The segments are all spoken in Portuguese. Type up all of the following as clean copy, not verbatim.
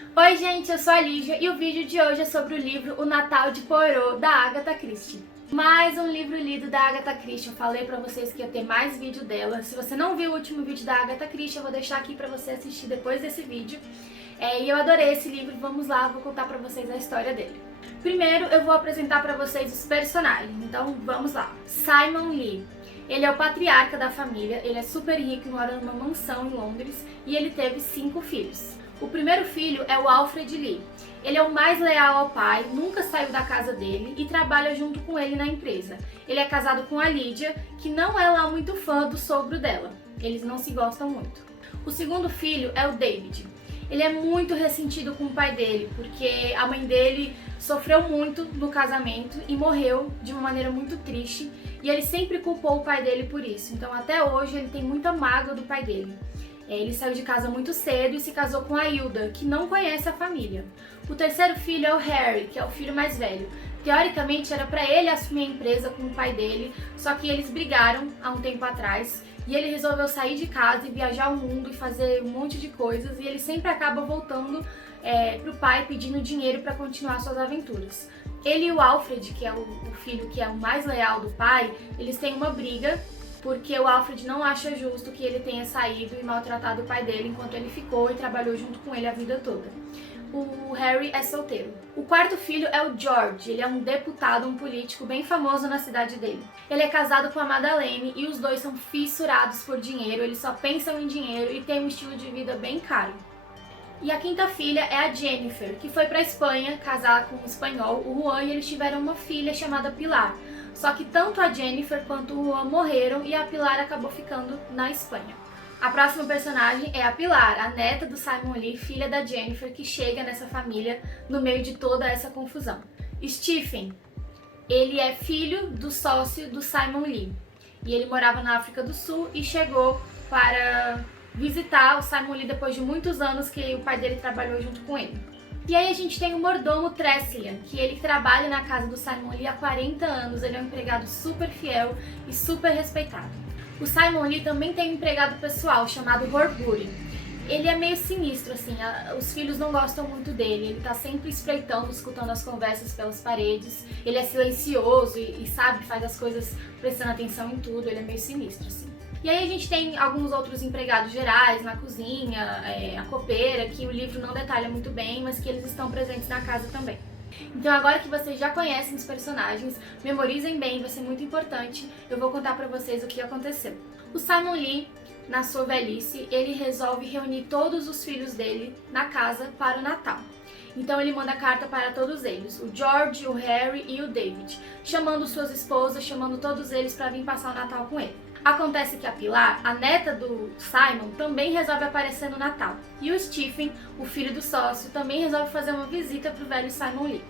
Oi gente, eu sou a Lígia e o vídeo de hoje é sobre o livro O Natal de Poirot, da Agatha Christie. Mais um livro lido da Agatha Christie. Eu falei pra vocês que ia ter mais vídeo dela. Se você não viu o último vídeo da Agatha Christie, eu vou deixar aqui pra você assistir depois desse vídeo. E eu adorei esse livro, vamos lá, vou contar pra vocês a história dele. Primeiro eu vou apresentar pra vocês os personagens, então vamos lá. Simon Lee. Ele é o patriarca da família, ele é super rico e mora numa mansão em Londres e ele teve 5 filhos. O primeiro filho é o Alfred Lee. Ele é o mais leal ao pai, nunca saiu da casa dele e trabalha junto com ele na empresa. Ele é casado com a Lydia, que não é lá muito fã do sogro dela. Eles não se gostam muito. O segundo filho é o David. Ele é muito ressentido com o pai dele, porque a mãe dele sofreu muito no casamento e morreu de uma maneira muito triste. E ele sempre culpou o pai dele por isso. Então até hoje ele tem muita mágoa do pai dele. Ele saiu de casa muito cedo e se casou com a Hilda, que não conhece a família. O terceiro filho é o Harry, que é o filho mais velho. Teoricamente era para ele assumir a empresa com o pai dele, só que eles brigaram há um tempo atrás e ele resolveu sair de casa e viajar o mundo e fazer um monte de coisas, e ele sempre acaba voltando pro pai pedindo dinheiro para continuar suas aventuras. Ele e o Alfred, que é o filho que é o mais leal do pai, eles têm uma briga porque o Alfred não acha justo que ele tenha saído e maltratado o pai dele enquanto ele ficou e trabalhou junto com ele a vida toda. O Harry é solteiro. O quarto filho é o George, ele é um deputado, um político bem famoso na cidade dele. Ele é casado com a Madeleine e os dois são fissurados por dinheiro, eles só pensam em dinheiro e têm um estilo de vida bem caro. E a quinta filha é a Jennifer, que foi para a Espanha casar com um espanhol, o Juan, e eles tiveram uma filha chamada Pilar. Só que tanto a Jennifer quanto o Juan morreram e a Pilar acabou ficando na Espanha. A próxima personagem é a Pilar, a neta do Simon Lee, filha da Jennifer, que chega nessa família no meio de toda essa confusão. Stephen, ele é filho do sócio do Simon Lee e ele morava na África do Sul e chegou para visitar o Simon Lee depois de muitos anos que o pai dele trabalhou junto com ele. E aí a gente tem o mordomo Tressilian, que ele trabalha na casa do Simon Lee há 40 anos, ele é um empregado super fiel e super respeitado. O Simon Lee também tem um empregado pessoal chamado Horbury. Ele é meio sinistro, assim, os filhos não gostam muito dele, ele tá sempre espreitando, escutando as conversas pelas paredes, ele é silencioso e sabe, faz as coisas prestando atenção em tudo, ele é meio sinistro, assim. E aí a gente tem alguns outros empregados gerais na cozinha, a copeira, que o livro não detalha muito bem, mas que eles estão presentes na casa também. Então agora que vocês já conhecem os personagens, memorizem bem, vai ser muito importante, eu vou contar pra vocês o que aconteceu. O Simon Lee, na sua velhice, ele resolve reunir todos os filhos dele na casa para o Natal. Então ele manda carta para todos eles, o George, o Harry e o David, chamando suas esposas, chamando todos eles para vir passar o Natal com ele. Acontece que a Pilar, a neta do Simon, também resolve aparecer no Natal. E o Stephen, o filho do sócio, também resolve fazer uma visita para o velho Simon Lee.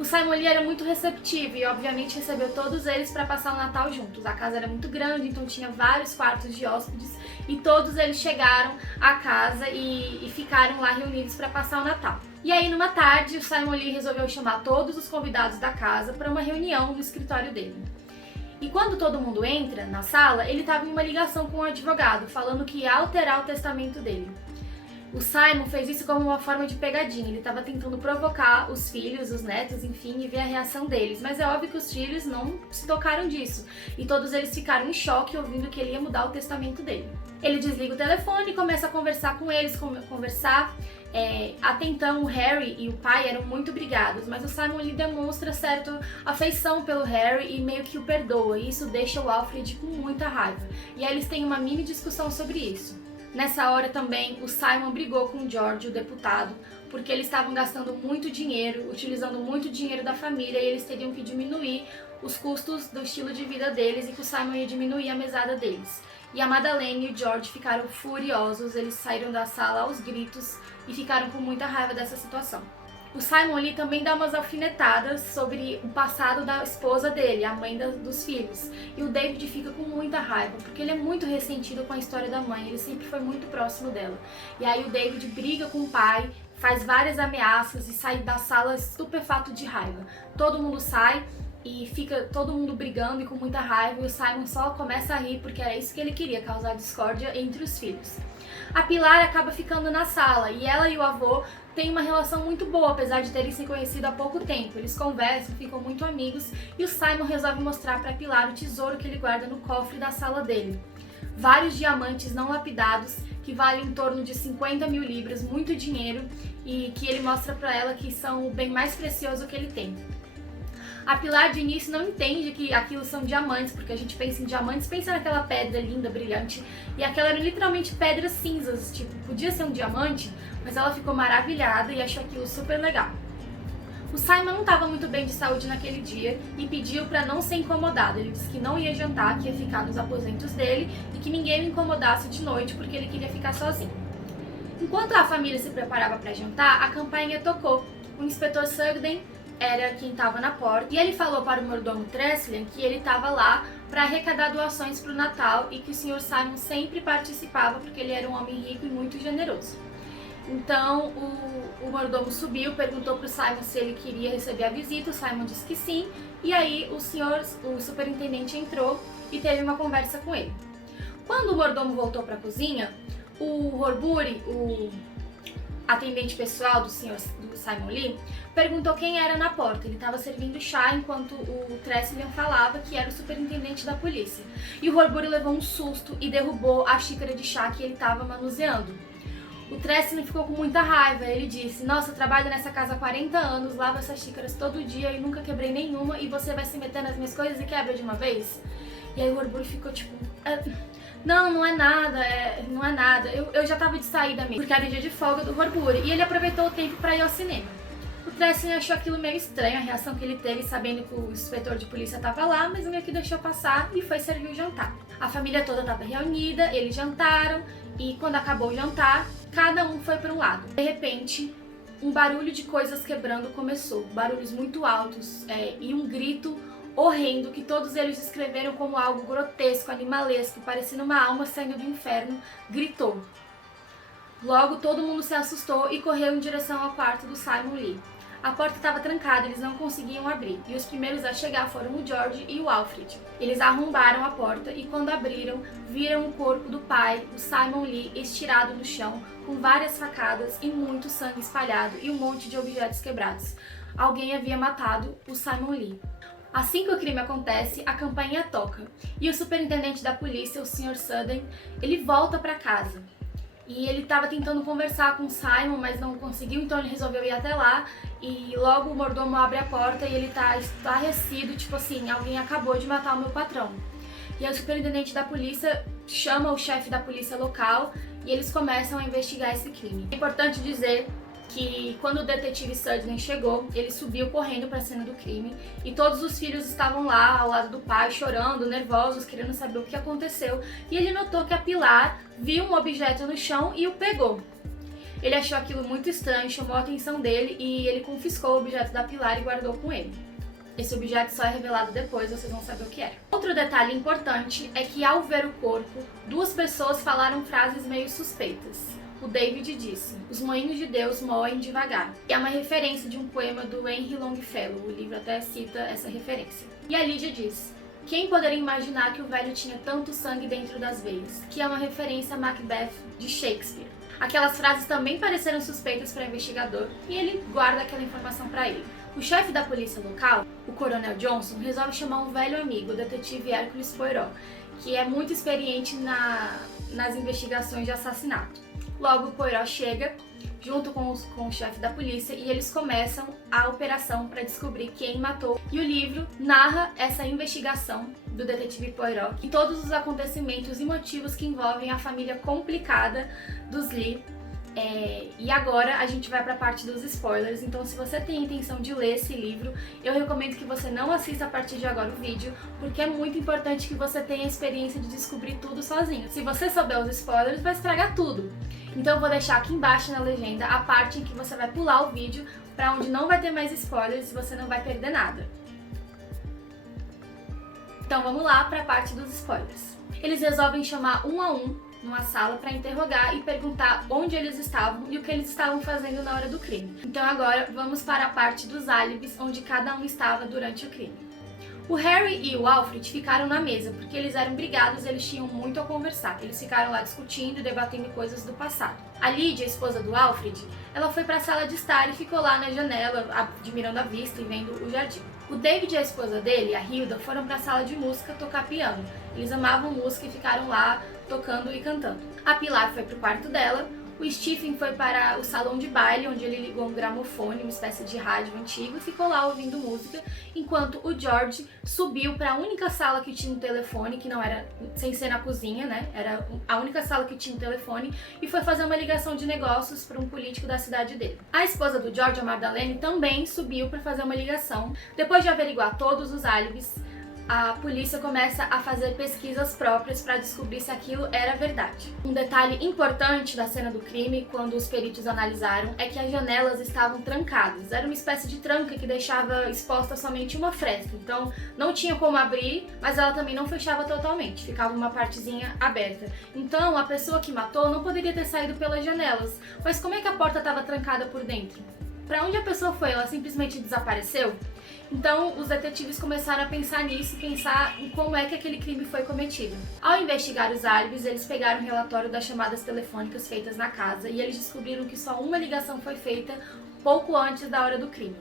O Simon Lee era muito receptivo e obviamente recebeu todos eles para passar o Natal juntos. A casa era muito grande, então tinha vários quartos de hóspedes e todos eles chegaram à casa e ficaram lá reunidos para passar o Natal. E aí numa tarde o Simon Lee resolveu chamar todos os convidados da casa para uma reunião no escritório dele. E quando todo mundo entra na sala, ele estava em uma ligação com um advogado, falando que ia alterar o testamento dele. O Simon fez isso como uma forma de pegadinha, ele estava tentando provocar os filhos, os netos, enfim, e ver a reação deles. Mas é óbvio que os filhos não se tocaram disso, e todos eles ficaram em choque ouvindo que ele ia mudar o testamento dele. Ele desliga o telefone e começa a conversar com eles, até então o Harry e o pai eram muito brigados, mas o Simon Lee demonstra certa afeição pelo Harry e meio que o perdoa, e isso deixa o Alfred com muita raiva. E aí eles têm uma mini discussão sobre isso. Nessa hora também o Simon brigou com o George, o deputado, porque eles estavam gastando muito dinheiro, utilizando muito dinheiro da família e eles teriam que diminuir os custos do estilo de vida deles e que o Simon ia diminuir a mesada deles. E a Madeleine e o George ficaram furiosos, eles saíram da sala aos gritos e ficaram com muita raiva dessa situação. O Simon Lee também dá umas alfinetadas sobre o passado da esposa dele, a mãe dos filhos. E o David fica com muita raiva, porque ele é muito ressentido com a história da mãe, ele sempre foi muito próximo dela. E aí o David briga com o pai, faz várias ameaças e sai da sala estupefato de raiva. Todo mundo sai e fica todo mundo brigando e com muita raiva, e o Simon só começa a rir porque era isso que ele queria, causar discórdia entre os filhos. A Pilar acaba ficando na sala e ela e o avô têm uma relação muito boa, apesar de terem se conhecido há pouco tempo. Eles conversam, ficam muito amigos e o Simon resolve mostrar para Pilar o tesouro que ele guarda no cofre da sala dele. Vários diamantes não lapidados que valem em torno de 50 mil libras, muito dinheiro, e que ele mostra para ela que são o bem mais precioso que ele tem. A Pilar de início não entende que aquilo são diamantes, porque a gente pensa em diamantes, pensa naquela pedra linda, brilhante, e aquela eram literalmente pedras cinzas, tipo, podia ser um diamante, mas ela ficou maravilhada e achou aquilo super legal. O Simon não estava muito bem de saúde naquele dia e pediu para não ser incomodado. Ele disse que não ia jantar, que ia ficar nos aposentos dele e que ninguém o incomodasse de noite porque ele queria ficar sozinho. Enquanto a família se preparava para jantar, a campainha tocou. O inspetor Sugden era quem estava na porta e ele falou para o mordomo Tressilian que ele estava lá para arrecadar doações para o Natal e que o Sr. Simon sempre participava porque ele era um homem rico e muito generoso. Então o mordomo subiu, perguntou para o Simon se ele queria receber a visita, o Simon disse que sim, e aí o superintendente entrou e teve uma conversa com ele. Quando o mordomo voltou para a cozinha, o Horbury, o atendente pessoal do Simon Lee, perguntou quem era na porta. Ele estava servindo chá enquanto o Tressilian falava que era o superintendente da polícia. E o Horbury levou um susto e derrubou a xícara de chá que ele estava manuseando. O Tressilian ficou com muita raiva. Ele disse: "Nossa, eu trabalho nessa casa há 40 anos, lavo essas xícaras todo dia e nunca quebrei nenhuma, e você vai se meter nas minhas coisas e quebra de uma vez?" E aí o Horbury ficou tipo: Não é nada, não é nada. Eu já tava de saída mesmo, porque era o dia de folga do Horbury, e ele aproveitou o tempo para ir ao cinema. O Tressilian achou aquilo meio estranho, a reação que ele teve sabendo que o inspetor de polícia estava lá, mas meio que deixou passar e foi servir o jantar. A família toda estava reunida, eles jantaram, e quando acabou o jantar, cada um foi para um lado. De repente, um barulho de coisas quebrando começou, barulhos muito altos e um grito horrendo que todos eles descreveram como algo grotesco, animalesco, parecendo uma alma saindo do inferno, gritou. Logo todo mundo se assustou e correu em direção ao quarto do Simon Lee. A porta estava trancada, eles não conseguiam abrir, e os primeiros a chegar foram o George e o Alfred. Eles arrombaram a porta e quando abriram, viram o corpo do pai, o Simon Lee, estirado no chão, com várias facadas e muito sangue espalhado e um monte de objetos quebrados. Alguém havia matado o Simon Lee. Assim que o crime acontece, a campainha toca, e o superintendente da polícia, o Sr. Sugden, ele volta para casa. E ele estava tentando conversar com o Simon, mas não conseguiu, então ele resolveu ir até lá. E logo o mordomo abre a porta e ele tá estarrecido, tipo assim, alguém acabou de matar o meu patrão. E aí o superintendente da polícia chama o chefe da polícia local e eles começam a investigar esse crime. É importante dizer que quando o detetive Sugden chegou, ele subiu correndo para a cena do crime e todos os filhos estavam lá ao lado do pai, chorando, nervosos, querendo saber o que aconteceu, e ele notou que a Pilar viu um objeto no chão e o pegou. Ele achou aquilo muito estranho, chamou a atenção dele e ele confiscou o objeto da Pilar e guardou com ele. Esse objeto só é revelado depois, vocês vão saber o que era. Outro detalhe importante é que ao ver o corpo, duas pessoas falaram frases meio suspeitas. O David disse: "Os moinhos de Deus moem devagar", que é uma referência de um poema do Henry Longfellow, o livro até cita essa referência. E a Lídia diz: "Quem poderia imaginar que o velho tinha tanto sangue dentro das veias?", que é uma referência a Macbeth de Shakespeare. Aquelas frases também pareceram suspeitas para o investigador e ele guarda aquela informação para ele. O chefe da polícia local, o coronel Johnson, resolve chamar um velho amigo, o detetive Hercules Poirot, que é muito experiente nas investigações de assassinato. Logo o Poirot chega, junto com o chefe da polícia, e eles começam a operação para descobrir quem matou. E o livro narra essa investigação do detetive Poirot e todos os acontecimentos e motivos que envolvem a família complicada dos Lee. E agora a gente vai para a parte dos spoilers, então se você tem a intenção de ler esse livro, eu recomendo que você não assista a partir de agora o vídeo, porque é muito importante que você tenha a experiência de descobrir tudo sozinho. Se você souber os spoilers, vai estragar tudo. Então eu vou deixar aqui embaixo na legenda a parte em que você vai pular o vídeo, para onde não vai ter mais spoilers e você não vai perder nada. Então vamos lá para a parte dos spoilers. Eles resolvem chamar um a um numa sala para interrogar e perguntar onde eles estavam e o que eles estavam fazendo na hora do crime. Então agora vamos para a parte dos álibis, onde cada um estava durante o crime. O Harry e o Alfred ficaram na mesa, porque eles eram brigados e eles tinham muito a conversar. Eles ficaram lá discutindo e debatendo coisas do passado. A Lydia, a esposa do Alfred, ela foi para a sala de estar e ficou lá na janela, admirando a vista e vendo o jardim. O David e a esposa dele, a Hilda, foram para a sala de música tocar piano. Eles amavam música e ficaram lá tocando e cantando. A Pilar foi pro quarto dela. O Stephen foi para o salão de baile, onde ele ligou um gramofone, uma espécie de rádio antigo, e ficou lá ouvindo música, enquanto o George subiu para a única sala que tinha um telefone, que não era, sem ser na cozinha, né? Era a única sala que tinha um telefone, e foi fazer uma ligação de negócios para um político da cidade dele. A esposa do George, a Madeleine, também subiu para fazer uma ligação. Depois de averiguar todos os álibis, a polícia começa a fazer pesquisas próprias para descobrir se aquilo era verdade. Um detalhe importante da cena do crime, quando os peritos analisaram, é que as janelas estavam trancadas. Era uma espécie de tranca que deixava exposta somente uma fresta. Então não tinha como abrir, mas ela também não fechava totalmente. Ficava uma partezinha aberta. Então a pessoa que matou não poderia ter saído pelas janelas. Mas como é que a porta estava trancada por dentro? Para onde a pessoa foi? Ela simplesmente desapareceu? Então, os detetives começaram a pensar nisso e pensar em como é que aquele crime foi cometido. Ao investigar os álibis, eles pegaram o relatório das chamadas telefônicas feitas na casa e eles descobriram que só uma ligação foi feita pouco antes da hora do crime.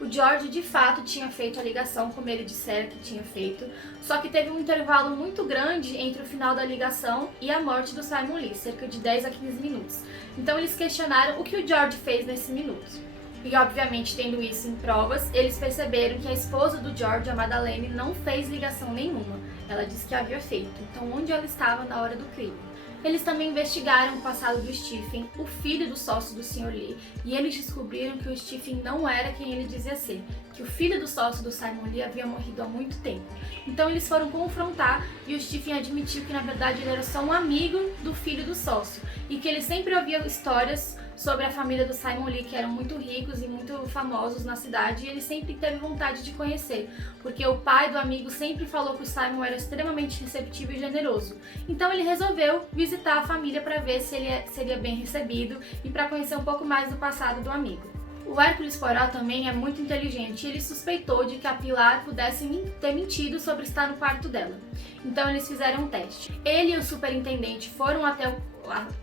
O George, de fato, tinha feito a ligação como ele dissera que tinha feito, só que teve um intervalo muito grande entre o final da ligação e a morte do Simon Lee, cerca de 10 a 15 minutos. Então, eles questionaram o que o George fez nesse minuto. E, obviamente, tendo isso em provas, eles perceberam que a esposa do George, a Madeleine, não fez ligação nenhuma. Ela disse que havia feito. Então, onde ela estava na hora do crime? Eles também investigaram o passado do Stephen, o filho do sócio do Sr. Lee, e eles descobriram que o Stephen não era quem ele dizia ser, que o filho do sócio do Simon Lee havia morrido há muito tempo. Então eles foram confrontar e o Stephen admitiu que na verdade ele era só um amigo do filho do sócio e que ele sempre ouvia histórias sobre a família do Simon Lee, que eram muito ricos e muito famosos na cidade, e ele sempre teve vontade de conhecer, porque o pai do amigo sempre falou que o Simon era extremamente receptivo e generoso. Então ele resolveu visitar a família para ver se ele seria bem recebido e para conhecer um pouco mais do passado do amigo. O Hércules Poirot também é muito inteligente e ele suspeitou de que a Pilar pudesse ter mentido sobre estar no quarto dela. Então eles fizeram um teste. Ele e o superintendente foram até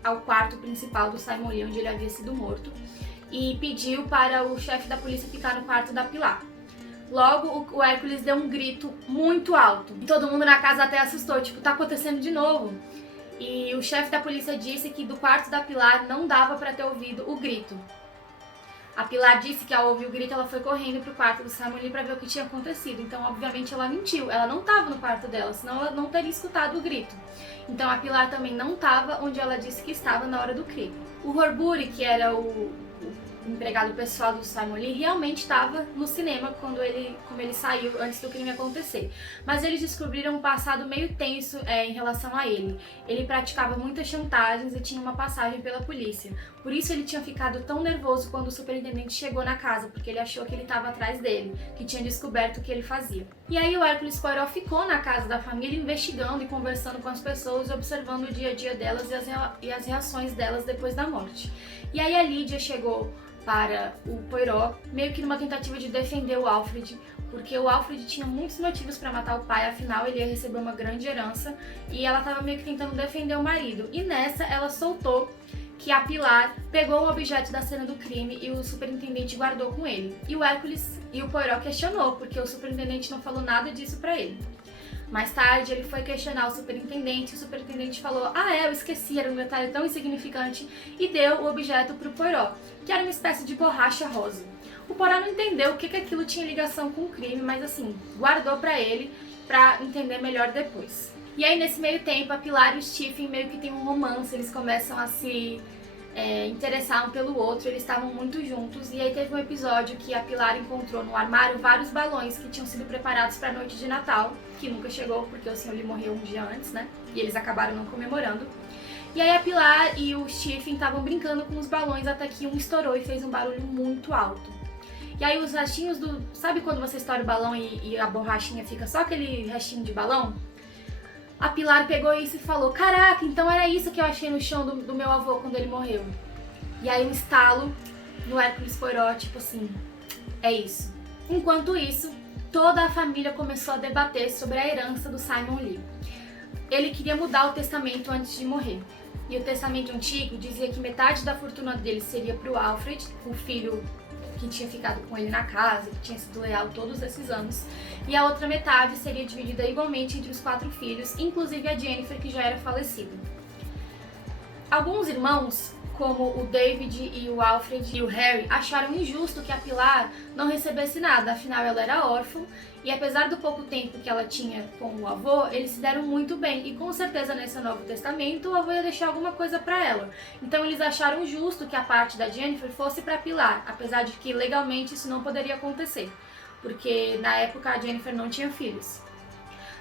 ao quarto principal do Simon Lee, onde ele havia sido morto, e pediu para o chefe da polícia ficar no quarto da Pilar. Logo, o Hércules deu um grito muito alto. E todo mundo na casa até assustou, tipo, tá acontecendo de novo. E o chefe da polícia disse que do quarto da Pilar não dava para ter ouvido o grito. A Pilar disse que ao ouvir o grito ela foi correndo pro quarto do Simon Lee para ver o que tinha acontecido. Então, obviamente, ela mentiu. Ela não estava no quarto dela, senão ela não teria escutado o grito. Então, a Pilar também não estava onde ela disse que estava na hora do crime. O Horbury, que era o empregado pessoal do Simon Lee, realmente estava no cinema como ele saiu antes do crime acontecer. Mas eles descobriram um passado meio tenso em relação a ele. Ele praticava muitas chantagens e tinha uma passagem pela polícia. Por isso ele tinha ficado tão nervoso quando o superintendente chegou na casa, porque ele achou que ele estava atrás dele, que tinha descoberto o que ele fazia. E aí o Hércules Poirot ficou na casa da família investigando e conversando com as pessoas e observando o dia a dia delas e as reações delas depois da morte. E aí a Lydia chegou para o Poirot, meio que numa tentativa de defender o Alfred, porque o Alfred tinha muitos motivos para matar o pai, afinal ele ia receber uma grande herança e ela estava meio que tentando defender o marido. E nessa ela soltou que a Pilar pegou um objeto da cena do crime e o superintendente guardou com ele. E o Hércules e o Poirot questionou, porque o superintendente não falou nada disso para ele. Mais tarde, ele foi questionar o superintendente e o superintendente falou: "Ah, eu esqueci, era um detalhe tão insignificante", e deu o objeto para o Poirot, que era uma espécie de borracha rosa. O Poirot não entendeu o que aquilo tinha ligação com o crime, mas assim, guardou para ele para entender melhor depois. E aí, nesse meio tempo, a Pilar e o Stephen meio que tem um romance, eles começam a se interessar um pelo outro, eles estavam muito juntos, e aí teve um episódio que a Pilar encontrou no armário vários balões que tinham sido preparados para a noite de Natal, que nunca chegou porque o Sr. Lee morreu um dia antes, né? E eles acabaram não comemorando. E aí a Pilar e o Stephen estavam brincando com os balões até que um estourou e fez um barulho muito alto. E aí os restinhos do... Sabe quando você estoura o balão e a borrachinha fica só aquele restinho de balão? A Pilar pegou isso e falou: "Caraca, então era isso que eu achei no chão do meu avô quando ele morreu". E aí um estalo no Hércules Poirot, tipo assim, é isso. Enquanto isso, toda a família começou a debater sobre a herança do Simon Lee. Ele queria mudar o testamento antes de morrer. E o testamento antigo dizia que metade da fortuna dele seria para o Alfred, o filho que tinha ficado com ele na casa, que tinha sido leal todos esses anos, e a outra metade seria dividida igualmente entre os 4 filhos, inclusive a Jennifer, que já era falecida. Alguns irmãos, como o David e o Alfred e o Harry, acharam injusto que a Pilar não recebesse nada, afinal ela era órfã, e apesar do pouco tempo que ela tinha com o avô, eles se deram muito bem, e com certeza nesse Novo Testamento o avô ia deixar alguma coisa para ela. Então eles acharam justo que a parte da Jennifer fosse para Pilar, apesar de que legalmente isso não poderia acontecer, porque na época a Jennifer não tinha filhos.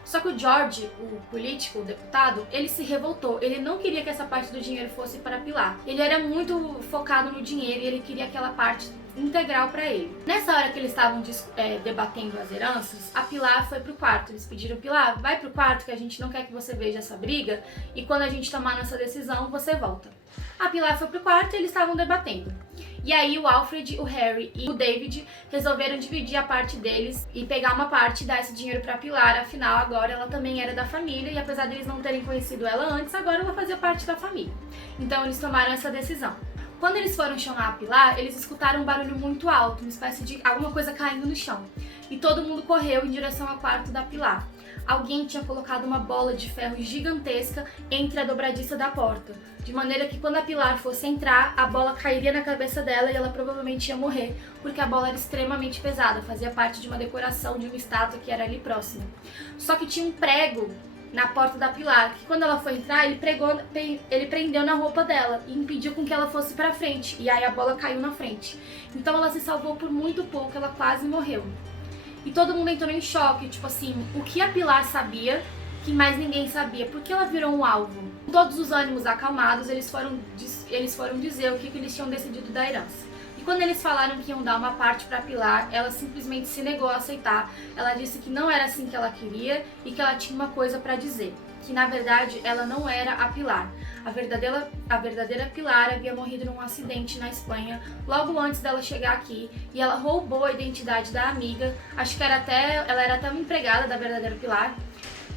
Só que o George, o político, o deputado, ele se revoltou. Ele não queria que essa parte do dinheiro fosse para Pilar. Ele era muito focado no dinheiro e ele queria aquela parte integral para ele. Nessa hora que eles estavam debatendo as heranças, a Pilar foi pro quarto. Eles pediram: Pilar, vai pro quarto que a gente não quer que você veja essa briga e quando a gente tomar nossa decisão, você volta. A Pilar foi pro quarto e eles estavam debatendo. E aí o Alfred, o Harry e o David resolveram dividir a parte deles e pegar uma parte e dar esse dinheiro pra Pilar, afinal agora ela também era da família e apesar deles não terem conhecido ela antes, agora ela fazia parte da família. Então eles tomaram essa decisão. Quando eles foram chamar a Pilar, eles escutaram um barulho muito alto, uma espécie de alguma coisa caindo no chão. E todo mundo correu em direção ao quarto da Pilar. Alguém tinha colocado uma bola de ferro gigantesca entre a dobradiça da porta, de maneira que quando a Pilar fosse entrar, a bola cairia na cabeça dela e ela provavelmente ia morrer, porque a bola era extremamente pesada, fazia parte de uma decoração de uma estátua que era ali próxima. Só que tinha um prego na porta da Pilar, que quando ela foi entrar, ele prendeu na roupa dela e impediu com que ela fosse pra frente, e aí a bola caiu na frente. Então ela se salvou por muito pouco, ela quase morreu. E todo mundo entrou em choque, tipo assim, o que a Pilar sabia que mais ninguém sabia? Por que ela virou um alvo? Com todos os ânimos acalmados, eles foram dizer o que eles tinham decidido da herança. E quando eles falaram que iam dar uma parte para Pilar, ela simplesmente se negou a aceitar. Ela disse que não era assim que ela queria e que ela tinha uma coisa para dizer. Que na verdade ela não era a Pilar. A verdadeira Pilar havia morrido num acidente na Espanha logo antes dela chegar aqui e ela roubou a identidade da amiga. Acho que ela era até uma empregada da verdadeira Pilar.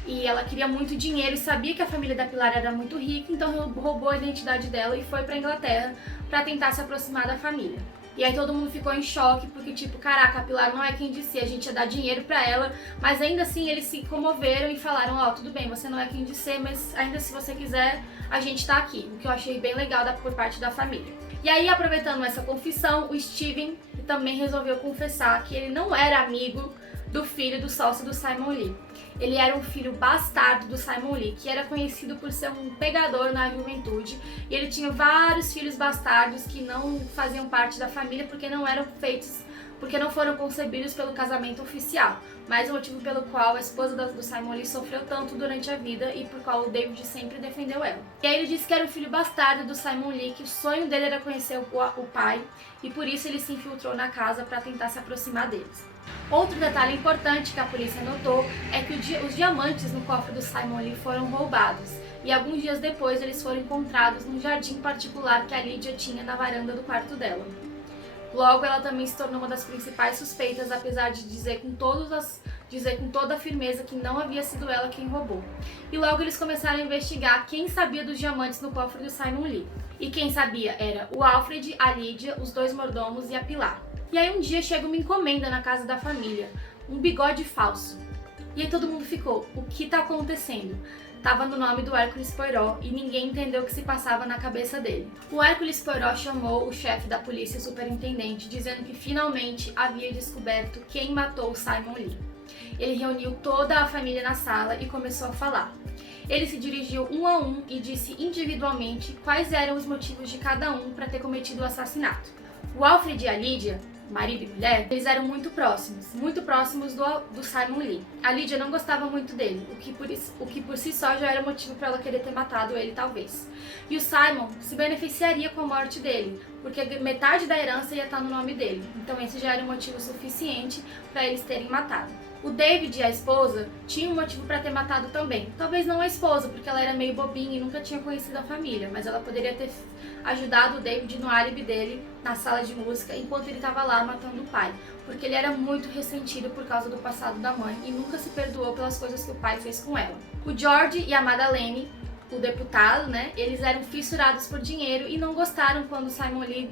E ela queria muito dinheiro e sabia que a família da Pilar era muito rica, então roubou a identidade dela e foi pra Inglaterra pra tentar se aproximar da família. E aí todo mundo ficou em choque, porque tipo, caraca, a Pilar não é quem disse, a gente ia dar dinheiro pra ela, mas ainda assim eles se comoveram e falaram: ó, tudo bem, você não é quem disse, mas ainda se você quiser, a gente tá aqui, o que eu achei bem legal por parte da família. E aí, aproveitando essa confissão, o Steven também resolveu confessar que ele não era amigo do filho do sócio do Simon Lee. Ele era um filho bastardo do Simon Lee, que era conhecido por ser um pegador na juventude, e ele tinha vários filhos bastardos que não faziam parte da família porque não foram concebidos pelo casamento oficial, mas o motivo pelo qual a esposa do Simon Lee sofreu tanto durante a vida e por qual o David sempre defendeu ela. E aí ele disse que era o filho bastardo do Simon Lee, que o sonho dele era conhecer o pai, e por isso ele se infiltrou na casa para tentar se aproximar deles. Outro detalhe importante que a polícia notou é que os diamantes no cofre do Simon Lee foram roubados, e alguns dias depois eles foram encontrados num jardim particular que a Lydia tinha na varanda do quarto dela. Logo, ela também se tornou uma das principais suspeitas, apesar de dizer com toda a firmeza que não havia sido ela quem roubou. E logo eles começaram a investigar quem sabia dos diamantes no cofre do Simon Lee. E quem sabia era o Alfred, a Lydia, os 2 mordomos e a Pilar. E aí um dia chega uma encomenda na casa da família, um bigode falso. E aí todo mundo ficou: o que tá acontecendo? Tava no nome do Hércules Poirot e ninguém entendeu o que se passava na cabeça dele. O Hércules Poirot chamou o chefe da polícia, o superintendente, dizendo que finalmente havia descoberto quem matou o Simon Lee. Ele reuniu toda a família na sala e começou a falar. Ele se dirigiu um a um e disse individualmente quais eram os motivos de cada um para ter cometido o assassinato. O Alfred e a Lydia, marido e mulher, eles eram muito próximos do Simon Lee. A Lydia não gostava muito dele, o que por si só já era motivo para ela querer ter matado ele, talvez. E o Simon se beneficiaria com a morte dele, porque metade da herança ia estar no nome dele. Então esse já era um motivo suficiente para eles terem matado. O David e a esposa tinham um motivo para ter matado também. Talvez não a esposa, porque ela era meio bobinha e nunca tinha conhecido a família, mas ela poderia ter ajudado o David no álibi dele na sala de música enquanto ele estava lá matando o pai, porque ele era muito ressentido por causa do passado da mãe e nunca se perdoou pelas coisas que o pai fez com ela. O George e a Madeleine, o deputado, né, eles eram fissurados por dinheiro e não gostaram quando Simon Lee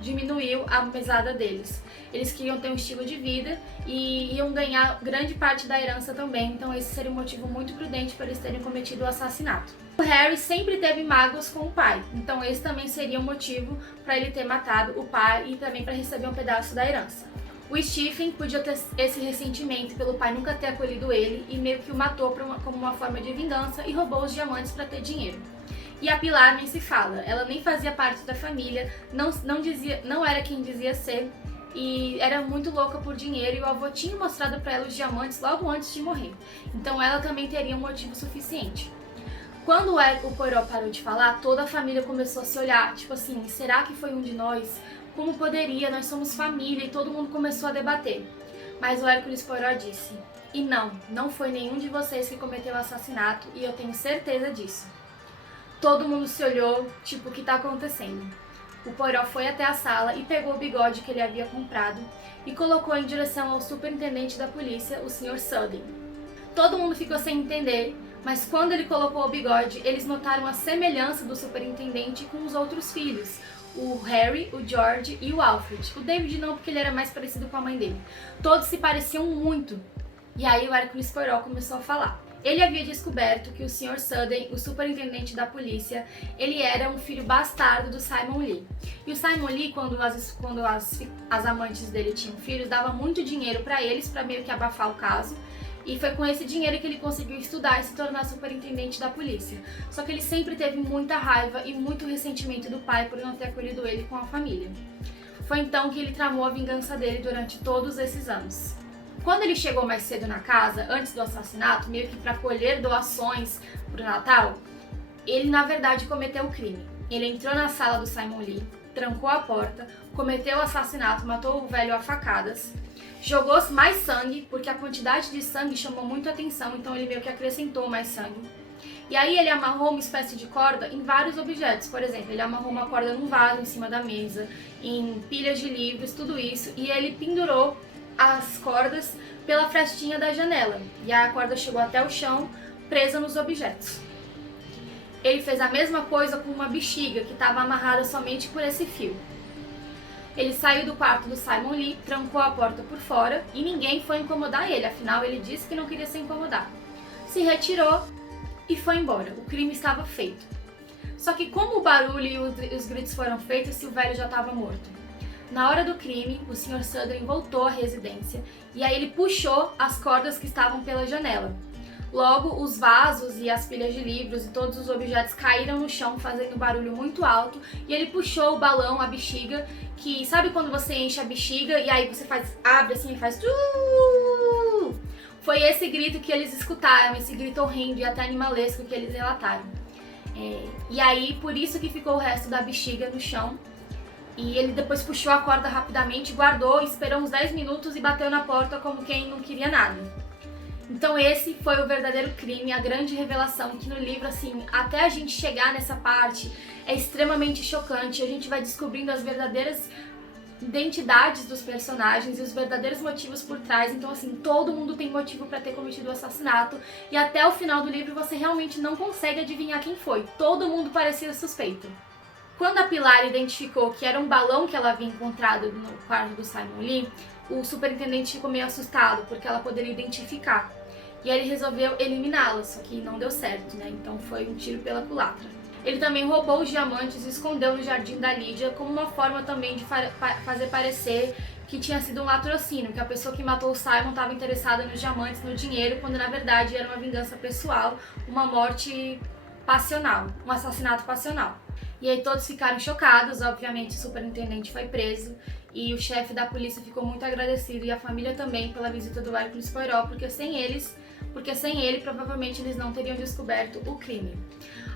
diminuiu a mesada deles. Eles queriam ter um estilo de vida e iam ganhar grande parte da herança também, então esse seria um motivo muito prudente para eles terem cometido o assassinato. O Harry sempre teve mágoas com o pai, então esse também seria um motivo para ele ter matado o pai e também para receber um pedaço da herança. O Stephen podia ter esse ressentimento pelo pai nunca ter acolhido ele e meio que o matou como uma forma de vingança e roubou os diamantes para ter dinheiro. E a Pilar nem se fala, ela nem fazia parte da família, não era quem dizia ser e era muito louca por dinheiro e o avô tinha mostrado para ela os diamantes logo antes de morrer. Então ela também teria um motivo suficiente. Quando o Poirot parou de falar, toda a família começou a se olhar, tipo assim, será que foi um de nós? Como poderia? Nós somos família, e todo mundo começou a debater. Mas o Hércules Poirot disse, e não foi nenhum de vocês que cometeu o assassinato e eu tenho certeza disso. Todo mundo se olhou, tipo, o que tá acontecendo? O Poirot foi até a sala e pegou o bigode que ele havia comprado e colocou em direção ao superintendente da polícia, o Sr. Sudden. Todo mundo ficou sem entender, mas quando ele colocou o bigode, eles notaram a semelhança do superintendente com os outros filhos, o Harry, o George e o Alfred. O David não, porque ele era mais parecido com a mãe dele. Todos se pareciam muito. E aí o Hércules Poirot começou a falar. Ele havia descoberto que o Sr. Sudden, o superintendente da polícia, ele era um filho bastardo do Simon Lee. E o Simon Lee, quando as amantes dele tinham filhos, dava muito dinheiro para eles, para meio que abafar o caso. E foi com esse dinheiro que ele conseguiu estudar e se tornar superintendente da polícia. Só que ele sempre teve muita raiva e muito ressentimento do pai por não ter acolhido ele com a família. Foi então que ele tramou a vingança dele durante todos esses anos. Quando ele chegou mais cedo na casa, antes do assassinato, meio que para colher doações pro Natal, ele na verdade cometeu o crime. Ele entrou na sala do Simon Lee, trancou a porta, cometeu o assassinato, matou o velho a facadas, jogou mais sangue, porque a quantidade de sangue chamou muito a atenção, então ele meio que acrescentou mais sangue. E aí ele amarrou uma espécie de corda em vários objetos, por exemplo, ele amarrou uma corda num vaso em cima da mesa, em pilhas de livros, tudo isso, e ele pendurou as cordas pela frestinha da janela, e a corda chegou até o chão, presa nos objetos. Ele fez a mesma coisa com uma bexiga que estava amarrada somente por esse fio. Ele saiu do quarto do Simon Lee, trancou a porta por fora e ninguém foi incomodar ele, afinal ele disse que não queria ser incomodado. Se retirou e foi embora, o crime estava feito. Só que como o barulho e os gritos foram feitos se o velho já estava morto? Na hora do crime, o Sr. Sudden voltou à residência e aí ele puxou as cordas que estavam pela janela. Logo, os vasos e as pilhas de livros e todos os objetos caíram no chão, fazendo um barulho muito alto, e ele puxou o balão, a bexiga, que sabe quando você enche a bexiga e aí você abre assim e faz... Foi esse grito que eles escutaram, esse grito horrendo e até animalesco que eles relataram. E aí, por isso que ficou o resto da bexiga no chão. E ele depois puxou a corda rapidamente, guardou, esperou uns 10 minutos e bateu na porta como quem não queria nada. Então esse foi o verdadeiro crime, a grande revelação, que no livro, assim, até a gente chegar nessa parte, é extremamente chocante. A gente vai descobrindo as verdadeiras identidades dos personagens e os verdadeiros motivos por trás. Então, assim, todo mundo tem motivo para ter cometido o assassinato. E até o final do livro você realmente não consegue adivinhar quem foi. Todo mundo parecia suspeito. Quando a Pilar identificou que era um balão que ela havia encontrado no quarto do Simon Lee, o superintendente ficou meio assustado, porque ela poderia identificar. E ele resolveu eliminá-la, só que não deu certo, né? Então foi um tiro pela culatra. Ele também roubou os diamantes e escondeu no jardim da Lídia, como uma forma também de fazer parecer que tinha sido um latrocínio, que a pessoa que matou o Simon estava interessada nos diamantes, no dinheiro, quando na verdade era uma vingança pessoal, uma morte passional, um assassinato passional. E aí todos ficaram chocados, obviamente o superintendente foi preso e o chefe da polícia ficou muito agradecido e a família também pela visita do Hércules Poirot, porque sem ele provavelmente eles não teriam descoberto o crime.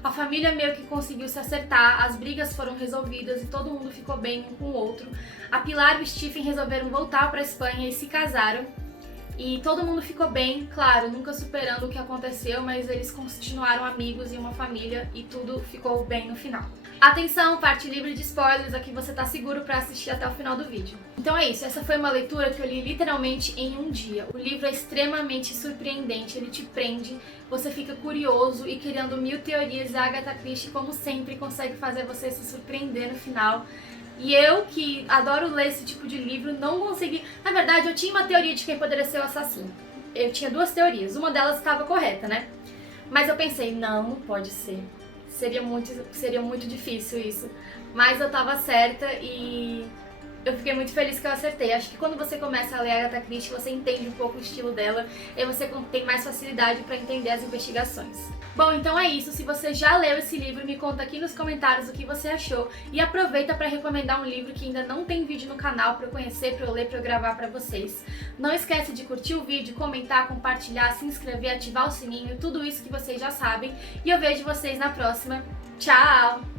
A família meio que conseguiu se acertar, as brigas foram resolvidas e todo mundo ficou bem um com o outro. A Pilar e o Stephen resolveram voltar pra Espanha e se casaram. E todo mundo ficou bem, claro, nunca superando o que aconteceu, mas eles continuaram amigos e uma família e tudo ficou bem no final. Atenção, parte livre de spoilers, aqui você tá seguro pra assistir até o final do vídeo. Então é isso, essa foi uma leitura que eu li literalmente em um dia. O livro é extremamente surpreendente, ele te prende, você fica curioso e criando mil teorias. A Agatha Christie, como sempre, consegue fazer você se surpreender no final. E eu, que adoro ler esse tipo de livro, não consegui... Na verdade, eu tinha uma teoria de quem poderia ser o assassino. Eu tinha duas teorias, uma delas estava correta, né? Mas eu pensei, não pode ser. Seria muito difícil isso. Mas eu tava certa e eu fiquei muito feliz que eu acertei. Acho que quando você começa a ler a Agatha Christie, você entende um pouco o estilo dela e você tem mais facilidade para entender as investigações. Bom, então é isso. Se você já leu esse livro, me conta aqui nos comentários o que você achou e aproveita para recomendar um livro que ainda não tem vídeo no canal para eu conhecer, para eu ler, para eu gravar para vocês. Não esquece de curtir o vídeo, comentar, compartilhar, se inscrever, ativar o sininho, tudo isso que vocês já sabem. E eu vejo vocês na próxima. Tchau!